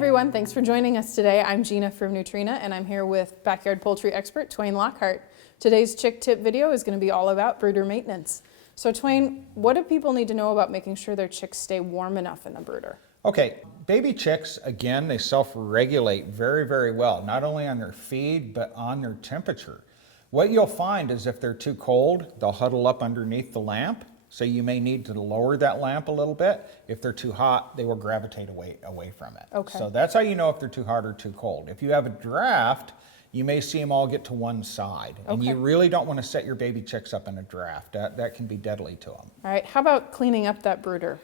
everyone, thanks for joining us today. I'm Gina from Nutrena and I'm here with backyard poultry expert Twain Lockhart. Today's chick tip video is going to be all about brooder maintenance. So Twain, what do people need to know about making sure their chicks stay warm enough in the brooder? Okay, baby chicks, again, they self-regulate very, very well, not only on their feed, but on their temperature. What you'll find is if they're too cold, they'll huddle up underneath the lamp. So you may need to lower that lamp a little bit. If they're too hot, they will gravitate away from it. Okay. So that's how you know if they're too hot or too cold. If you have a draft, you may see them all get to one side. And you really don't want to set your baby chicks up in a draft. That can be deadly to them. All right, how about cleaning up that brooder?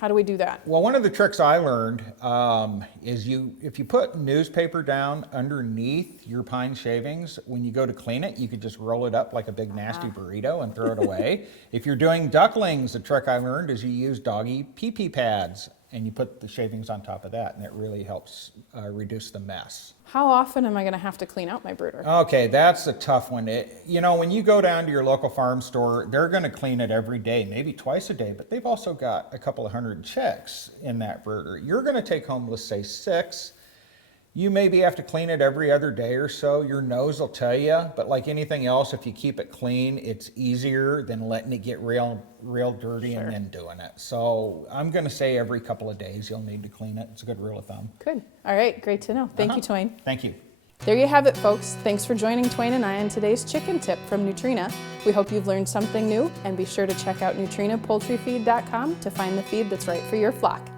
How do we do that? Well, one of the tricks I learned is if you put newspaper down underneath your pine shavings, when you go to clean it, you could just roll it up like a big nasty burrito and throw it away. If you're doing ducklings, the trick I learned is you use doggy pee-pee pads and you put the shavings on top of that, and it really helps reduce the mess. How often am I going to have to clean out my brooder? Okay, that's a tough one. When you go down to your local farm store, they're going to clean it every day, maybe twice a day, but they've also got a couple of hundred chicks in that brooder. You're going to take home, let's say, 6. You maybe have to clean it every other day or so. Your nose will tell you, but like anything else, if you keep it clean, it's easier than letting it get real dirty and then doing it. So I'm going to say every couple of days you'll need to clean it. It's a good rule of thumb. Good. All right, great to know. Thank you, Twain. Thank you. There you have it, folks. Thanks for joining Twain and I on today's chicken tip from Nutrena. We hope you've learned something new, and be sure to check out NutrenaPoultryFeed.com to find the feed that's right for your flock.